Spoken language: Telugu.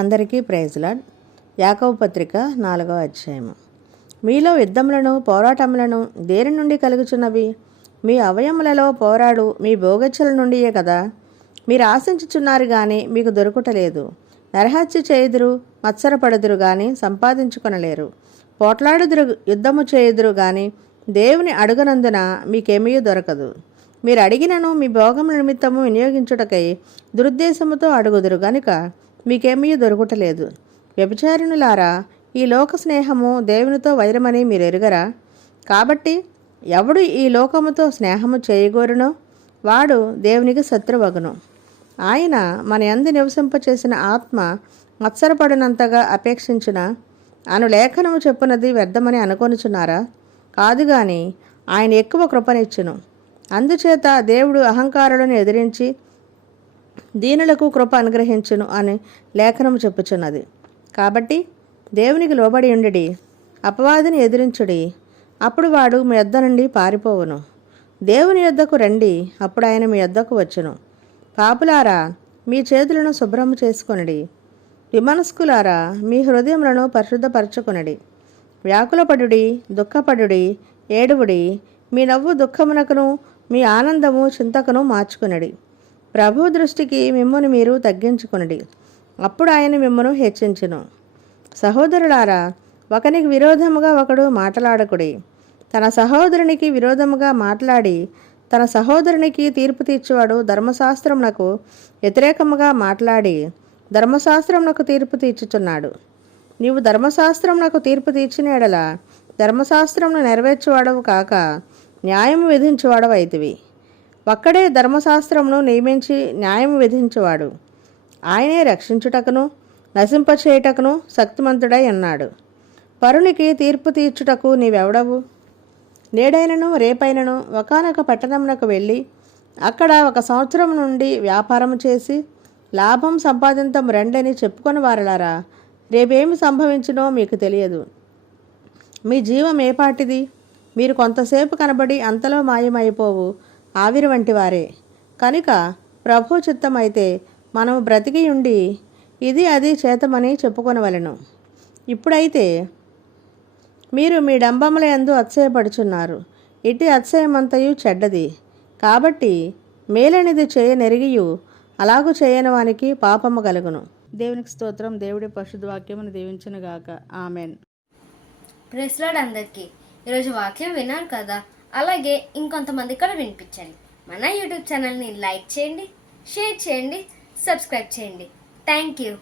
అందరికీ ప్రైజ్ లార్డ్. యాకోబు పత్రిక 4వ అధ్యాయము. మీలో యుద్ధములను పోరాటములను దేని నుండి కలుగుచున్నవి? మీ అవయములలో పోరాడు మీ భోగచ్చల నుండియే కదా. మీరు ఆశించుచున్నారు గాని మీకు దొరుకుటలేదు. నరహత్య చేయుదురు, మత్సరపడుదురు గాని సంపాదించుకొనలేరు. పోట్లాడుదురు, యుద్ధము చేయుదురు గాని దేవుని అడుగనందున మీకేమీ దొరకదు. మీరు అడిగినను మీ భోగముల నిమిత్తము వినియోగించుటకై దురుద్దేశముతో అడుగుదురు గనుక మీకేమీ దొరుకుటలేదు. వ్యభిచారిణులారా, ఈ లోక స్నేహము దేవునితో వైరమని మీరు ఎరుగరా? కాబట్టి ఎవడు ఈ లోకముతో స్నేహము చేయగోరునో వాడు దేవునికి శత్రువగును. ఆయన మన యందు నివసింపచేసిన ఆత్మ మత్సరపడినంతగా అపేక్షించిన అను లేఖనము చెప్పునది వ్యర్థమని అనుకొనుచున్నారా? కాదు గాని ఆయన ఎక్కువ కృపనిచ్చును. అందుచేత దేవుడు అహంకారులను ఎదిరించి దీనులకు కృప అనుగ్రహించును అని లేఖనము చెప్పుచున్నది. కాబట్టి దేవునికి లోబడి ఉండుడి, అపవాదిని ఎదిరించుడి, అప్పుడు వాడు మీ యొద్ద నుండి పారిపోవును. దేవుని యొద్దకు రండి, అప్పుడు ఆయన మీ యొద్దకు వచ్చును. పాపులారా, మీ చేతులను శుభ్రము చేసుకొనుడి. విమనస్కులారా, మీ హృదయములను పరిశుద్ధపరచుకొనుడి. వ్యాకులపడుడి, దుఃఖపడుడి, ఏడువుడి. మీ నవ్వు దుఃఖమునకును మీ ఆనందము చింతకును మార్చుకొనుడి. ప్రభు దృష్టికి మిమ్మును మీరు తగ్గించుకొనుడి, అప్పుడు ఆయన మిమ్మును హెచ్చించును. సహోదరులారా, ఒకనికి విరోధముగా ఒకడు మాట్లాడకుడి. తన సహోదరునికి విరోధముగా మాట్లాడి తన సహోదరునికి తీర్పు తీర్చువాడు ధర్మశాస్త్రమునకు వ్యతిరేకముగా మాట్లాడి ధర్మశాస్త్రమునకు తీర్పు తీర్చుచున్నాడు. నీవు ధర్మశాస్త్రమునకు తీర్పు తీర్చిన ఎడల ధర్మశాస్త్రమును నెరవేర్చువాడవు కాక న్యాయము విధించువాడవు అయితివి. ఒక్కడే ధర్మశాస్త్రమును నియమించి న్యాయము విధించువాడు. ఆయనే రక్షించుటకును నశింపచేయుటకును శక్తిమంతుడై ఉన్నాడు. పరునికి తీర్పు తీర్చుటకు నీవెవడవు? నేడైనను రేపైనను ఒకానొక పట్టణమునకు వెళ్ళి అక్కడ 1 సంవత్సరం నుండి వ్యాపారము చేసి లాభం సంపాదింతము రండని చెప్పుకొని వారలారా, రేపేమి సంభవించునో మీకు తెలియదు. మీ జీవం ఏపాటిది? మీరు కొంతసేపు కనబడి అంతలో మాయమైపోవు ఆవిరి వంటి వారే. కనుక ప్రభు చిత్తమైతే మనము బ్రతికి ఉండి ఇది అది చేతమని చెప్పుకొనవలెను. ఇప్పుడైతే మీరు మీ డంబముల యందు అతిశయపడుచున్నారు. ఇటు అతిశయమంతయు చెడ్డది. కాబట్టి మేలనిది చేయనెరిగియు అలాగూ చేయని వానికి పాపము కలుగును. దేవునికి స్తోత్రం. దేవుడి పరిశుద్ధ వాక్యమును దీవించునుగాక. ఆమెన్. ప్రైజ్ లార్డ్ అందరికీ. ఈరోజు వాక్యం విన్నారు కదా, అలాగే ఇంకొంతమంది కూడా వినిపించండి. మన యూట్యూబ్ ఛానల్ని లైక్ చేయండి, షేర్ చేయండి, సబ్స్క్రైబ్ చేయండి. Thank you.